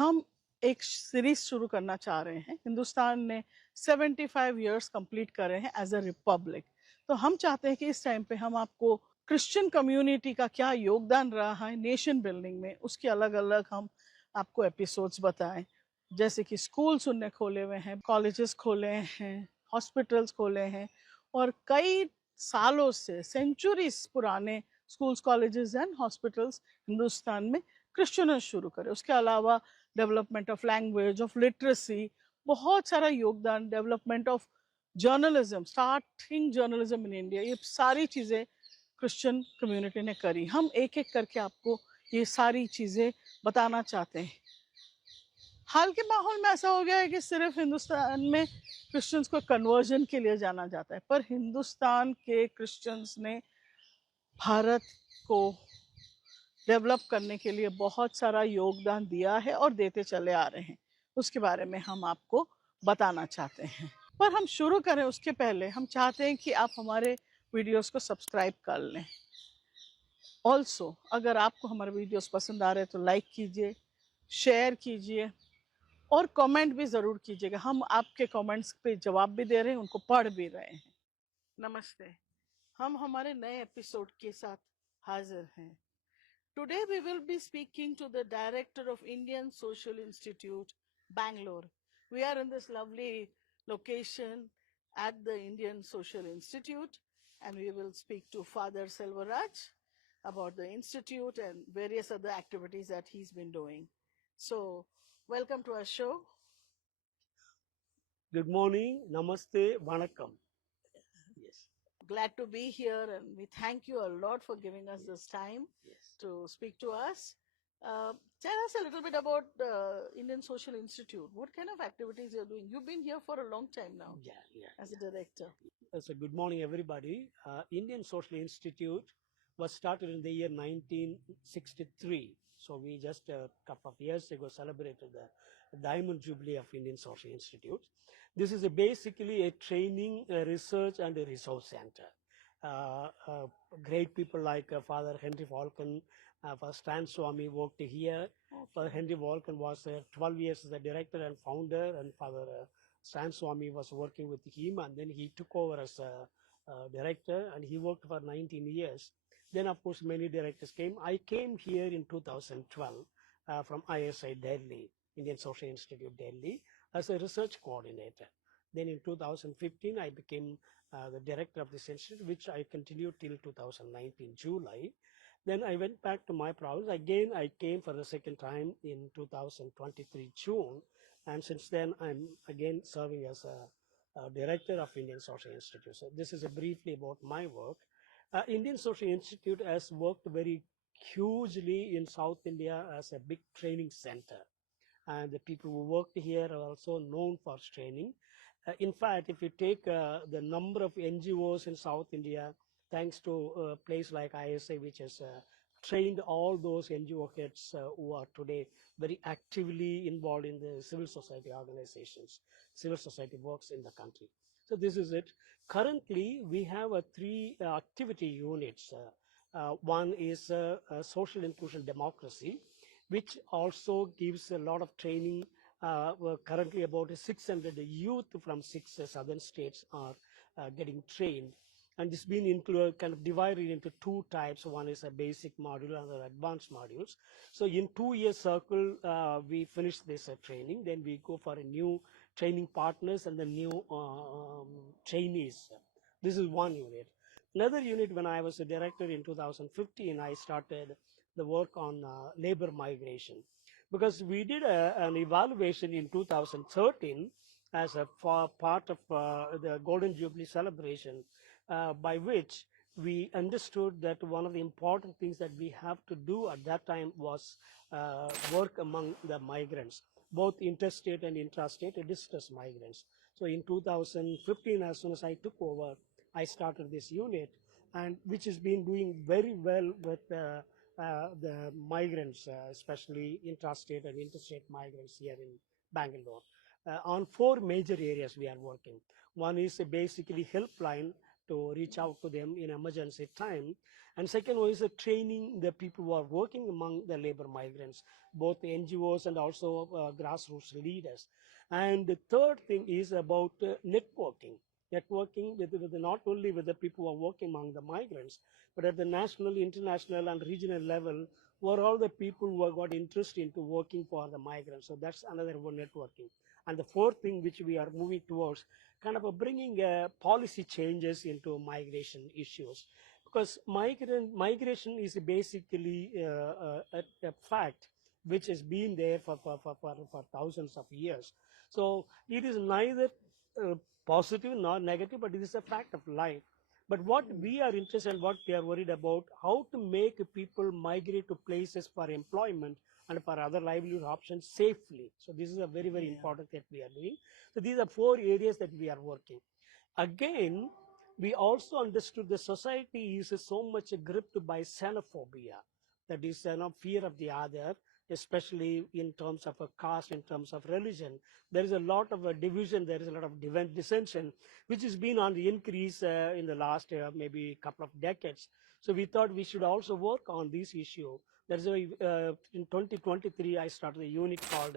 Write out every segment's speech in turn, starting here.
हम एक सीरीज शुरू करना चाह रहे हैं। हिंदुस्तान ने 75 इयर्स कंप्लीट करे हैं एज अ रिपब्लिक। तो हम चाहते हैं कि इस टाइम पे हम आपको क्रिश्चियन कम्युनिटी का क्या योगदान रहा है नेशन बिल्डिंग में, उसके अलग अलग हम आपको एपिसोड्स बताएं। जैसे कि स्कूल्स उनने खोले हुए हैं, कॉलेजेस खोले हैं, हॉस्पिटल्स खोले हैं, और कई सालों से सेंचुरीज पुराने schools, colleges and hospitals Hindustan में क्रिश्चियन शुरू करे। उसके अलावा development of language, of literacy, बहुत सारा योगदान, development of journalism, starting journalism in India, ये सारी चीज़ें क्रिश्चियन कम्युनिटी ने करी। हम एक एक करके आपको ये सारी चीज़ें बताना चाहते हैं। हाल के माहौल में ऐसा हो गया है कि सिर्फ हिंदुस्तान में क्रिश्चियंस को कन्वर्जन के लिए जाना जाता है, पर हिंदुस्तान के क्रिश्चियंस ने भारत को डेवलप करने के लिए बहुत सारा योगदान दिया है और देते चले आ रहे हैं। उसके बारे में हम आपको बताना चाहते हैं। पर हम शुरू करें उसके पहले हम चाहते हैं कि आप हमारे वीडियोस को सब्सक्राइब कर लें। ऑल्सो अगर आपको हमारे वीडियोस पसंद आ रहे हैं तो लाइक कीजिए, शेयर कीजिए और कमेंट भी ज़रूर कीजिएगा। हम आपके कमेंट्स पे जवाब भी दे रहे हैं, उनको पढ़ भी रहे हैं। नमस्ते, हम हमारे नए एपिसोड के साथ हाजिर हैं। Today we will be speaking to the director of Indian Social Institute, Bangalore. We are in this lovely location at the Indian Social Institute, and we will speak to Father Selvaraj about the institute and various other activities that he's been doing. So, welcome to our show. Good morning, namaste, vanakkam. Yes. Glad to be here, and we thank you a lot for giving us this time to speak to us. Tell us a little bit about the Indian Social Institute. What kind of activities you're doing? You've been here for a long time now as a director. So good morning, everybody. Indian Social Institute was started in the year 1963. So we just a couple of years ago celebrated the Diamond Jubilee of Indian Social Institute. This is basically a training, a research, and a resource center. Great people like Father Henry Falcon, Father Stan Swami worked here. Father Henry Falcon was 12 years as a director and founder, and Father Stan Swami was working with him, and then he took over as a director, and he worked for 19 years. Then, of course, many directors came. I came here in 2012 from ISI Delhi, Indian Social Institute Delhi, as a research coordinator. Then in 2015, I became the director of this institute, which I continued till 2019 July. Then I went back to my province. Again, I came for the second time in 2023 June. And since then, I'm again serving as a director of Indian Social Institute. So this is briefly about my work. Indian Social Institute has worked very hugely in South India as a big training center. And the people who worked here are also known for training. In fact, if you take the number of NGOs in South India, thanks to a place like ISA, which has trained all those NGO heads who are today very actively involved in the civil society organizations, civil society works in the country. So this is it. Currently, we have three activity units. One is social inclusion democracy, which also gives a lot of training. Currently, about 600 youth from 6 southern states are getting trained. And this been kind of divided into two types. One is a basic module and other advanced modules. So in 2 year circle, we finish this training. Then we go for a new training partners and the new trainees. This is one unit. Another unit, when I was a director in 2015, I started the work on labor migration, because we did an evaluation in 2013 as a part of the Golden Jubilee celebration, by which we understood that one of the important things that we have to do at that time was work among the migrants, both interstate and intrastate distress migrants. So in 2015, as soon as I took over, I started this unit, and which has been doing very well with the migrants, especially intrastate and interstate migrants here in Bangalore. On four major areas we are working. One is basically helpline to reach out to them in emergency time. And second one is training the people who are working among the labor migrants, both NGOs and also grassroots leaders. And the third thing is about networking with not only with the people who are working among the migrants, but at the national, international, and regional level, were all the people who have got interest into working for the migrants. So that's another one, networking. And the fourth thing which we are moving towards, kind of bringing policy changes into migration issues, because migration is basically a fact which has been there for thousands of years. So it is neither uh, positive nor negative, but it is a fact of life. But what we are interested in, what we are worried about, how to make people migrate to places for employment and for other livelihood options safely. So this is a very, very important that we are doing. So these are 4 areas that we are working. Again, we also understood the society is so much gripped by xenophobia, that is fear of the other, especially in terms of a caste, in terms of religion. There is a lot of division, there is a lot of dissension, which has been on the increase in the last maybe couple of decades. So we thought we should also work on this issue. That's why in 2023 I started a unit called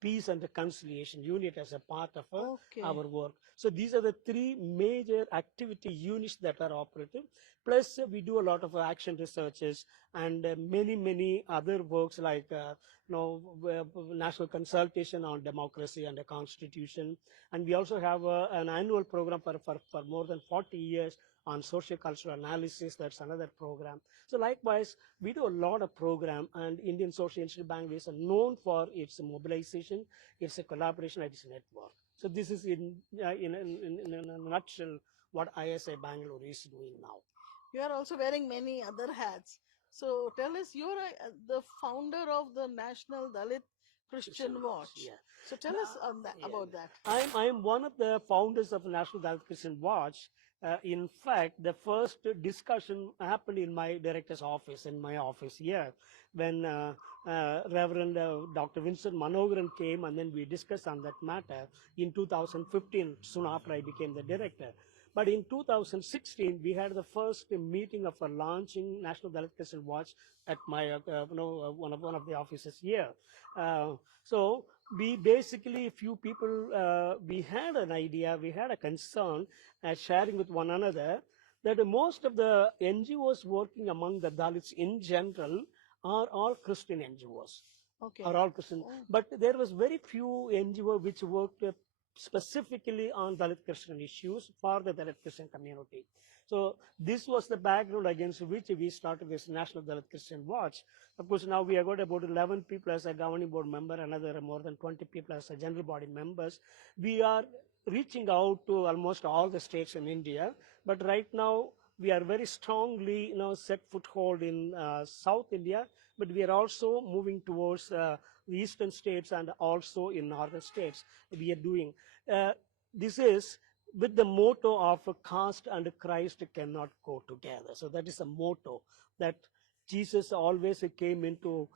Peace and Reconciliation unit as a part of our work. So these are the 3 major activity units that are operative. Plus we do a lot of action researches and many other works like national consultation on democracy and the constitution. And we also have an annual program for more than 40 years on social cultural analysis. That's another program. So likewise, we do a lot of program, and Indian Social Institute Bangalore is known for its mobilization, its a collaboration, and its network. So this is in a nutshell what ISI Bangalore is doing now. You are also wearing many other hats. So tell us, you are the founder of the National Dalit Christian Watch. Yeah. So tell us on that, about that. I'm one of the founders of National Dalit Christian Watch. In fact, the first discussion happened in my director's office, in my office here, when Reverend Dr. Vincent Manogaran came, and then we discussed on that matter in 2015, soon after I became the director. But in 2016, we had the first meeting of launching National Dalit Christian Watch at my one of the offices here. So we basically, a few people, we had an idea, we had a concern, sharing with one another, that most of the NGOs working among the Dalits in general are all Christian NGOs. Are all Christian. But there was very few NGO which worked specifically on Dalit Christian issues for the Dalit Christian community. So this was the background against which we started this National Dalit Christian Watch. Of course, now we have got about 11 people as a governing board member, another more than 20 people as a general body members. We are reaching out to almost all the states in India, but right now we are very strongly set foothold in South India, but we are also moving towards the eastern states and also in northern states. We are doing this is with the motto of caste and Christ cannot go together. So that is a motto that Jesus always came into,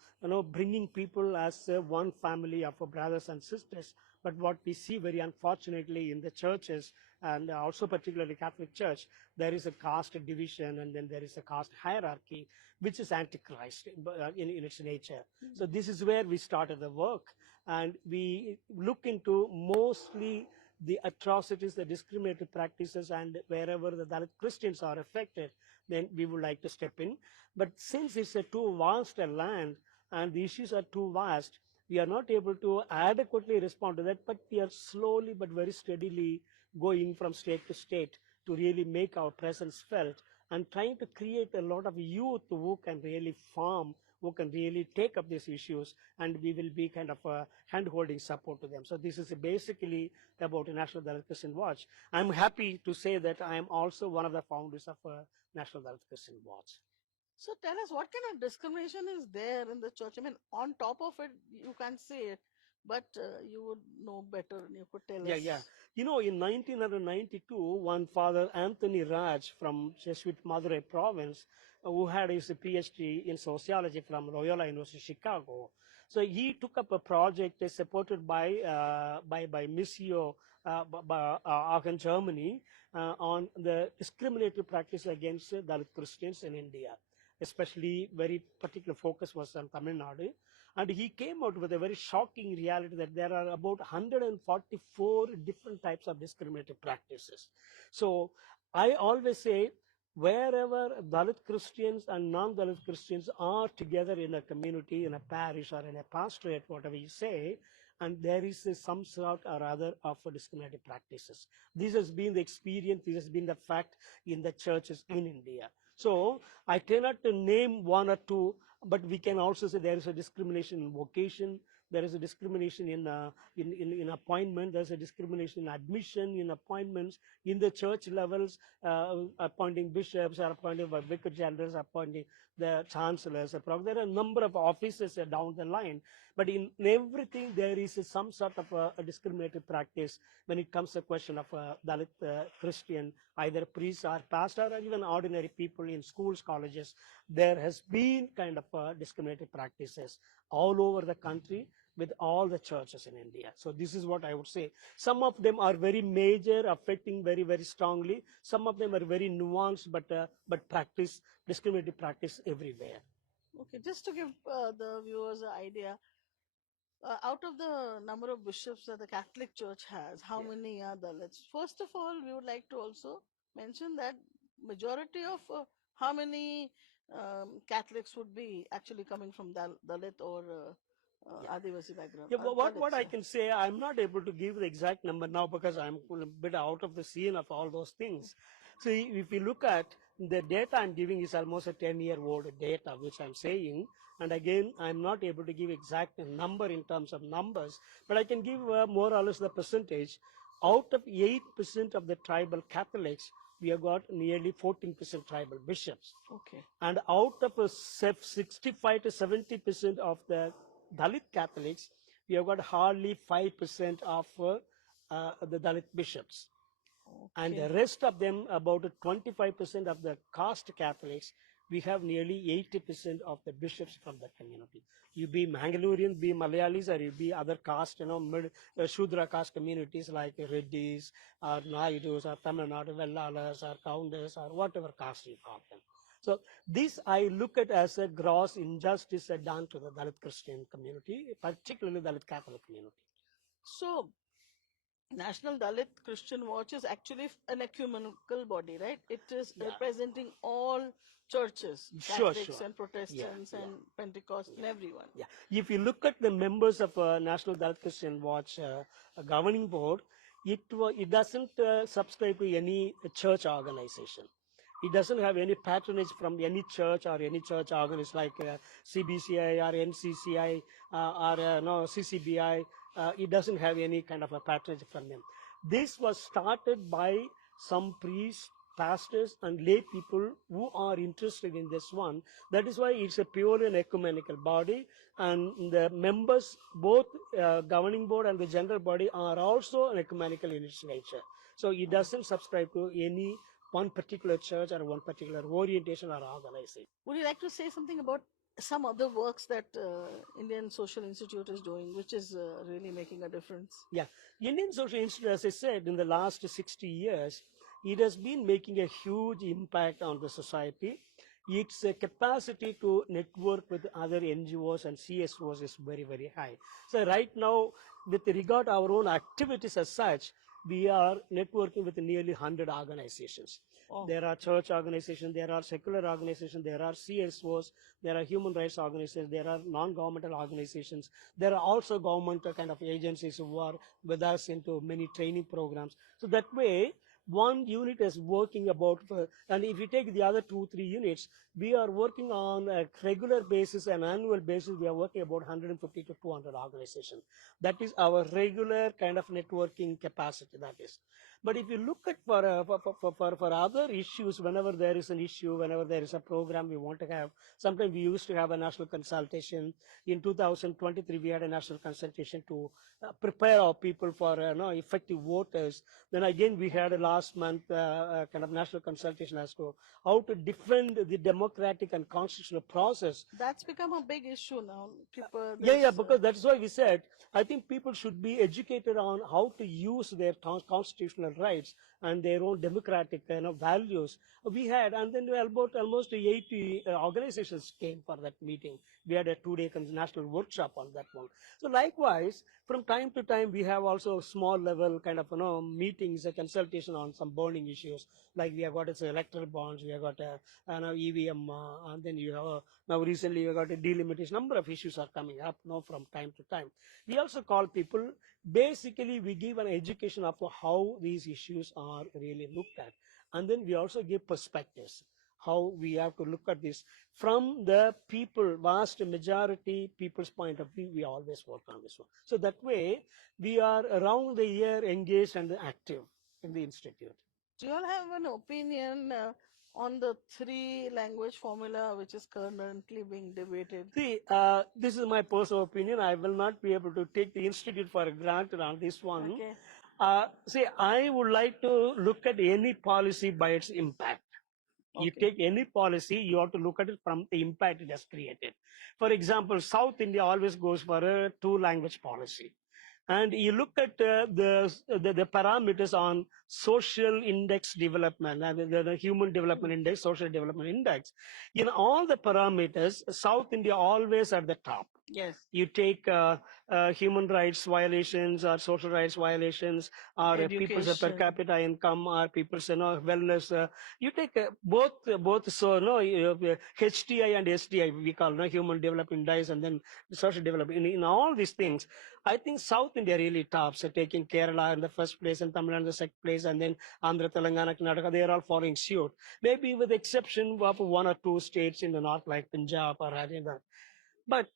bringing people as one family of brothers and sisters. But what we see very unfortunately in the churches, and also particularly Catholic Church, there is a caste division, and then there is a caste hierarchy, which is antichrist in its nature. So this is where we started the work, and we look into mostly the atrocities, the discriminatory practices, and wherever the Dalit Christians are affected, then we would like to step in. But since it's a too vast a land and the issues are too vast, we are not able to adequately respond to that, but we are slowly but very steadily going from state to state to really make our presence felt, and trying to create a lot of youth who can really farm, who can really take up these issues, and we will be kind of a hand-holding support to them. So this is basically about a National Dalit Christian Watch. I'm happy to say that I am also one of the founders of a National Dalit Christian Watch. So tell us, what kind of discrimination is there in the church? I mean, on top of it, you can say it, but you would know better and you could tell Yeah, us. yeah. In 1992, one Father Anthony Raj from Jesuit Madurai province, who had his PhD in sociology from Loyola University, Chicago. So he took up a project supported by Missio in Germany on the discriminatory practice against Dalit Christians in India. Especially, very particular focus was on Tamil Nadu. And he came out with a very shocking reality that there are about 144 different types of discriminatory practices. So I always say, wherever Dalit Christians and non-Dalit Christians are together in a community, in a parish or in a pastorate, whatever you say, and there is some sort or other of discriminatory practices. This has been the experience, this has been the fact in the churches in India. So I cannot name one or two, but we can also say there is a discrimination in vocation, there is a discrimination in appointment, there's a discrimination in admission, in appointments, in the church levels, appointing bishops, or appointing by vicar generals, appointing the chancellors. There are a number of offices down the line, but in everything there is some sort of a discriminatory practice when it comes to the question of Dalit Christian, either priests or pastor or even ordinary people in schools, colleges. There has been kind of discriminatory practices all over the country with all the churches in India. So this is what I would say. Some of them are very major, affecting very, very strongly. Some of them are very nuanced, but practice, discriminatory practice everywhere. Okay, just to give the viewers an idea, out of the number of bishops that the Catholic Church has, how many are Dalits? First of all, we would like to also mention that majority of how many Catholics would be actually coming from Dalit or Adivasi background. Yeah, what Dalits, I yeah. can say, I'm not able to give the exact number now because I'm a bit out of the scene of all those things. So if you look at the data I'm giving is almost a 10-year-old data, which I'm saying. And again, I'm not able to give exact number in terms of numbers, but I can give more or less the percentage. Out of 8% of the tribal Catholics, we have got nearly 14% tribal bishops. Okay. And out of 65 to 70% of the Dalit Catholics, we have got hardly 5% of the Dalit bishops. Okay. And the rest of them, about 25% of the caste Catholics, we have nearly 80% of the bishops from that community. You be Mangalorean, be Malayalis, or you be other caste, Shudra caste communities like Reddis, or Naidus, or Tamil Nadu, Vellalas, or Kaundas, or whatever caste you call them. So this I look at as a gross injustice done to the Dalit Christian community, particularly Dalit Catholic community. So National Dalit Christian Watch is actually an ecumenical body, right? It is representing all churches, Catholics and Protestants and Pentecost and everyone. Yeah. If you look at the members of National Dalit Christian Watch governing board, it doesn't subscribe to any church organization. It doesn't have any patronage from any church or any church organization like CBCI or NCCI or no, CCBI. It doesn't have any kind of a patronage from them. This was started by some priests, pastors, and lay people who are interested in this one. That is why it's a purely an ecumenical body, and the members, both governing board and the general body, are also an ecumenical in its nature. So it doesn't subscribe to any one particular church or one particular orientation or organization. Would you like to say something about some other works that Indian Social Institute is doing, which is really making a difference? Yeah, Indian Social Institute, as I said, in the last 60 years, it has been making a huge impact on the society. Its capacity to network with other NGOs and CSOs is very, very high. So right now, with regard to our own activities as such, we are networking with nearly 100 organizations. Oh. There are church organizations, there are secular organizations, there are CSOs, there are human rights organizations, there are non-governmental organizations. There are also government kind of agencies who are with us into many training programs. So that way, one unit is working about, and if you take the other 2-3 units, we are working on a regular basis, an annual basis, we are working about 150 to 200 organizations. That is our regular kind of networking capacity, that is. But if you look at for other issues, whenever there is an issue, whenever there is a program we want to have, sometimes we used to have a national consultation. In 2023, we had a national consultation to prepare our people for effective voters. Then again, we had a last month kind of national consultation as to how to defend the democratic and constitutional process. That's become a big issue now. People, Yeah, because that's why we said, I think people should be educated on how to use their constitutional rights and their own democratic values. We had, and then about almost 80 organizations came for that meeting. We had a 2-day national workshop on that one. So likewise, from time to time, we have also small level kind of meetings, a consultation on some burning issues. Like we have got electoral bonds, we have got EVM, and then you have now recently we got a delimitation. Number of issues are coming up now from time to time. We also call people, basically we give an education of how these issues are really looked at. And then we also give perspectives, how we have to look at this from the people, vast majority people's point of view. We always work on this one. So that way we are around the year engaged and active in the institute. Do you all have an opinion on the 3-language formula which is currently being debated? See, this is my personal opinion. I will not be able to take the institute for granted on this one. Okay. See, I would like to look at any policy by its impact. You Okay. take any policy, you have to look at it from the impact it has created. For example, South India always goes for a 2-language policy. And you look at the parameters on social index development, the human development index, social development index. In all the parameters, South India always at the top. Yes. You take human rights violations or social rights violations or people's per capita income or people's wellness. You take both so HTI and SDI we call human development index and then social development. In all these things, I think South India really tops, taking Kerala in the first place and Tamil Nadu in the second place, and then Andhra, Telangana, Karnataka, they are all following suit. Maybe with the exception of 1 or 2 states in the north like Punjab or Haryana. But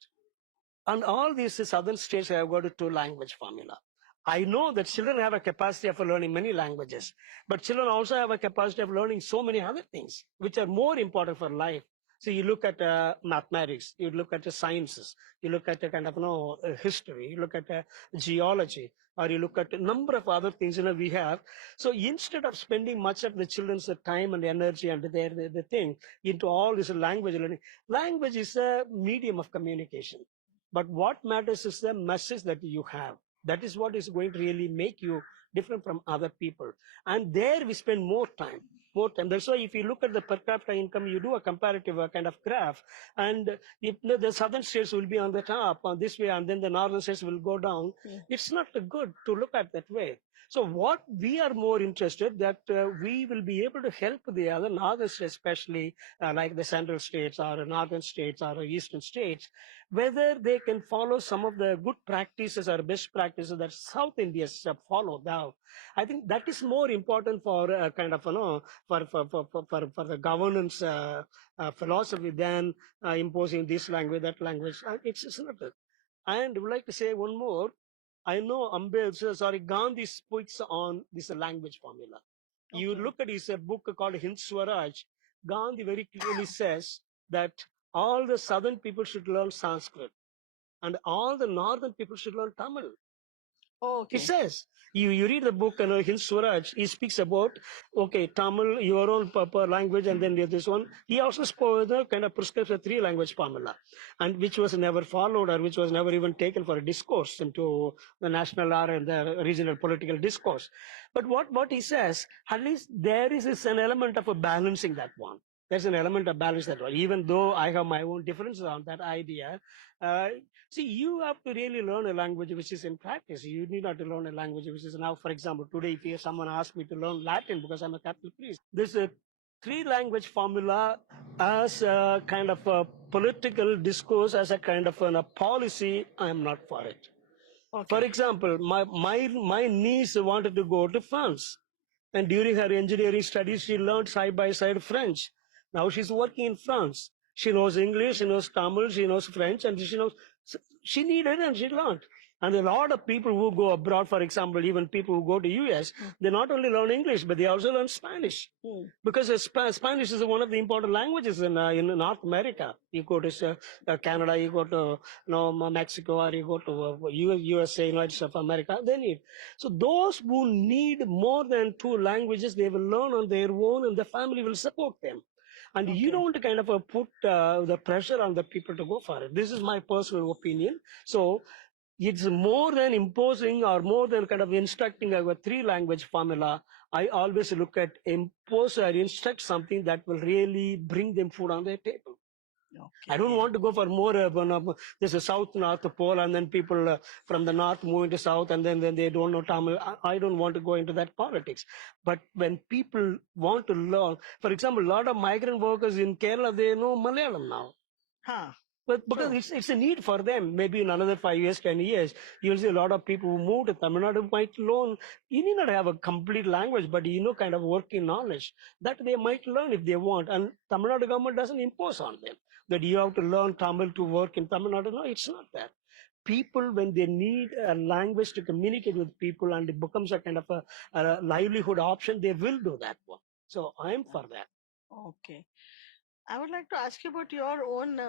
and all these southern states have got a 2-language formula. I know that children have a capacity of learning many languages, but children also have a capacity of learning so many other things, which are more important for life. So you look at mathematics, you look at the sciences, you look at kind of history, you look at geology, or you look at a number of other things we have. So instead of spending much of the children's time and energy and the thing into all this language learning, language is a medium of communication. But what matters is the message that you have. That is what is going to really make you different from other people. And there we spend more time. That's why if you look at the per capita income, you do a comparative kind of graph. And if the southern states will be on the top on this way, and then the northern states will go down. Yeah. It's not good to look at that way. So what we are more interested that we will be able to help the other northern states, especially like the central states or northern states or eastern states, whether they can follow some of the good practices or best practices that South Indians have followed now. I think that is more important for kind of for the governance philosophy than imposing this language, that language. It's not good. And I would like to say one more. I know Gandhi speaks on this language formula. Okay. You look at his book called Selvaraj. Gandhi very clearly says that all the southern people should learn Sanskrit and all the northern people should learn Tamil. Oh, okay. It says, you read the book, Hind Swaraj, he speaks about, okay, Tamil, your own language, and then this one. He also kind of prescribes a 3-language formula, and which was never followed or which was never even taken for a discourse into the national or the regional political discourse. But what he says, at least there is an element of a balancing that one. There's an element of balance that one. Even though I have my own differences on that idea, see, you have to really learn a language which is in practice. You need not to learn a language which is now, for example, today if someone asks me to learn Latin because I'm a Catholic priest, this 3-language formula as a kind of a political discourse, as a kind of a policy, I am not for it. Okay. For example, my niece wanted to go to France. And during her engineering studies, she learned side by side French. Now she's working in France. She knows English, she knows Tamil, she knows French, and she knows, she needed and she learned. And a lot of people who go abroad, for example, even people who go to US, they not only learn English, but they also learn Spanish. Because Spanish is one of the important languages in North America. You go to Canada, you go to Mexico, or you go to USA, United States of America. They need. So those who need more than two languages, they will learn on their own, and the family will support them. And you don't kind of put the pressure on the people to go for it. This is my personal opinion. So it's more than imposing or more than kind of instructing a three language formula. I always look at impose or instruct something that will really bring them food on their table. I don't want to go for more there's a south north pole, and then people from the north move into south, and then they don't know Tamil. I don't want to go into that politics. But when people want to learn, for example, a lot of migrant workers in Kerala, they know Malayalam now. But because it's a need for them. Maybe in another 5 years, 10 years, you'll see a lot of people who move to Tamil Nadu might learn. You need not have a complete language, but kind of working knowledge that they might learn if they want. And Tamil Nadu government doesn't impose on them that you have to learn Tamil to work in Tamil Nadu. No, it's not that. People, when they need a language to communicate with people and it becomes a kind of a livelihood option, they will do that one. So I'm for that. Okay. I would like to ask you about your own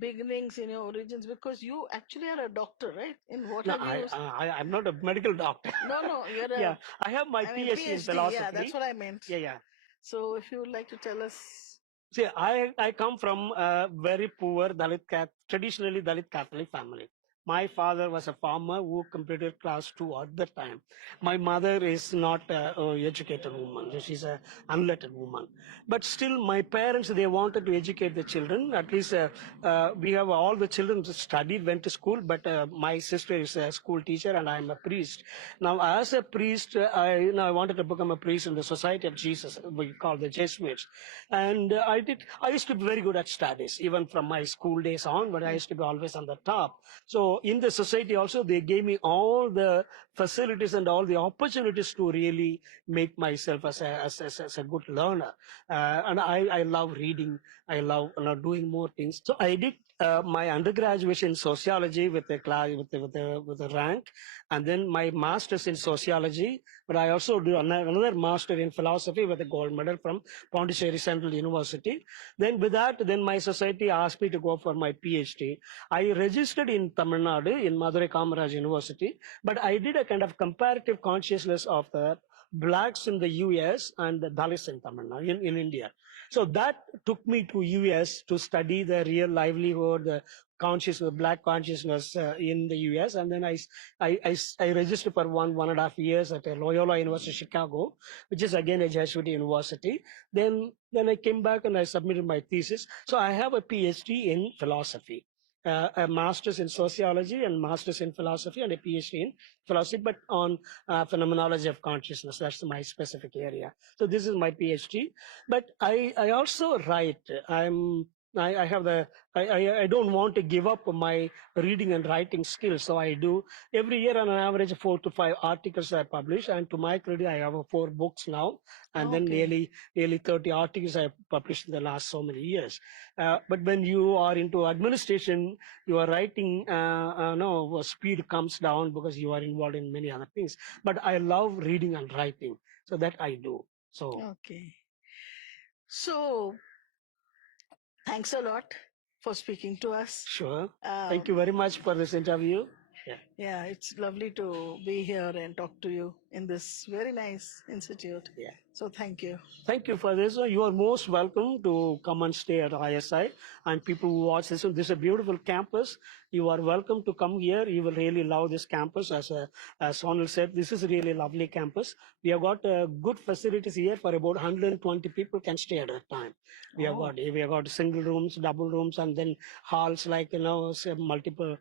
beginnings in your origins, because you actually are a doctor, right? In what No, have you? I'm not a medical doctor. No, you're a. Yeah, I have my PhD in philosophy. Yeah, that's what I meant. Yeah. So if you would like to tell us. See, I come from a very poor traditionally Dalit Catholic family. My father was a farmer who completed class 2 at the time. My mother is not a educated woman. She's an unlettered woman. But still, my parents, they wanted to educate the children. At least we have all the children studied, went to school, but my sister is a school teacher and I'm a priest. Now, as a priest, I wanted to become a priest in the Society of Jesus, we call the Jesuits. And I used to be very good at studies, even from my school days on, but I used to be always on the top. So in the society also, they gave me all the facilities and all the opportunities to really make myself as a good learner. And I love reading. I love doing more things. So I did my undergraduate in sociology with a class with a rank, and then my master's in sociology. But I also do another master in philosophy with a gold medal from Pondicherry Central University. Then with that, then my society asked me to go for my PhD. I registered in Tamil Nadu in Madurai Kamaraj University, but I did a kind of comparative consciousness of the blacks in the US and the Dalits in Tamil Nadu in India. So that took me to US to study the real livelihood, the consciousness, black consciousness in the US. And then I registered for 1.5 years at Loyola University, Chicago, which is again a Jesuit university. Then I came back and I submitted my thesis. So I have a PhD in philosophy. A master's in sociology and master's in philosophy and a PhD in philosophy, but on phenomenology of consciousness. That's my specific area. So this is my PhD. But I also write. I have I don't want to give up my reading and writing skills. So I do every year on an average 4 to 5 articles I publish. And to my credit, I have 4 books now. And then nearly 30 articles I published in the last so many years. But when you are into administration, your writing, speed comes down because you are involved in many other things. But I love reading and writing. So that I do. So. Okay. So, thanks a lot for speaking to us. Sure. Thank you very much for this interview. Yeah, it's lovely to be here and talk to you in this very nice institute. Yeah. So thank you. Thank you for this. You are most welcome to come and stay at ISI. And people who watch this is a beautiful campus. You are welcome to come here. You will really love this campus. As Sonal said, this is a really lovely campus. We have got good facilities here for about 120 people can stay at a time. We have got single rooms, double rooms, and then halls like say multiple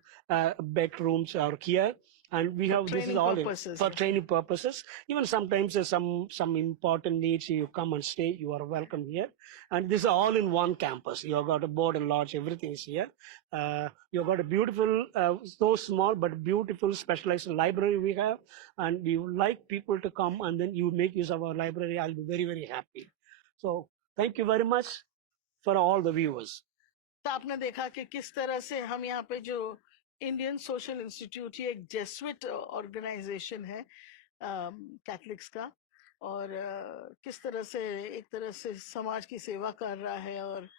bedrooms are here. And we have this is all for training purposes. Even sometimes some important needs, you come and stay. You are welcome here. And this is all in one campus. You have got a board and lodge. Everything is here. You have got a beautiful, so small but beautiful specialized library we have. And we would like people to come and then you make use of our library. I'll be very, very happy. So thank you very much for all the viewers. तो आपने देखा कि किस तरह से हम यहाँ पे जो इंडियन सोशल इंस्टीट्यूट ये एक जेसुइट ऑर्गेनाइजेशन है कैथलिक्स का, और किस तरह से एक तरह से समाज की सेवा कर रहा है और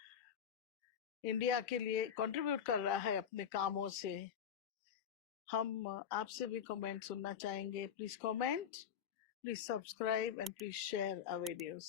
इंडिया के लिए कंट्रीब्यूट कर रहा है अपने कामों से। हम आपसे भी कमेंट सुनना चाहेंगे। Please comment, please subscribe and please share our videos.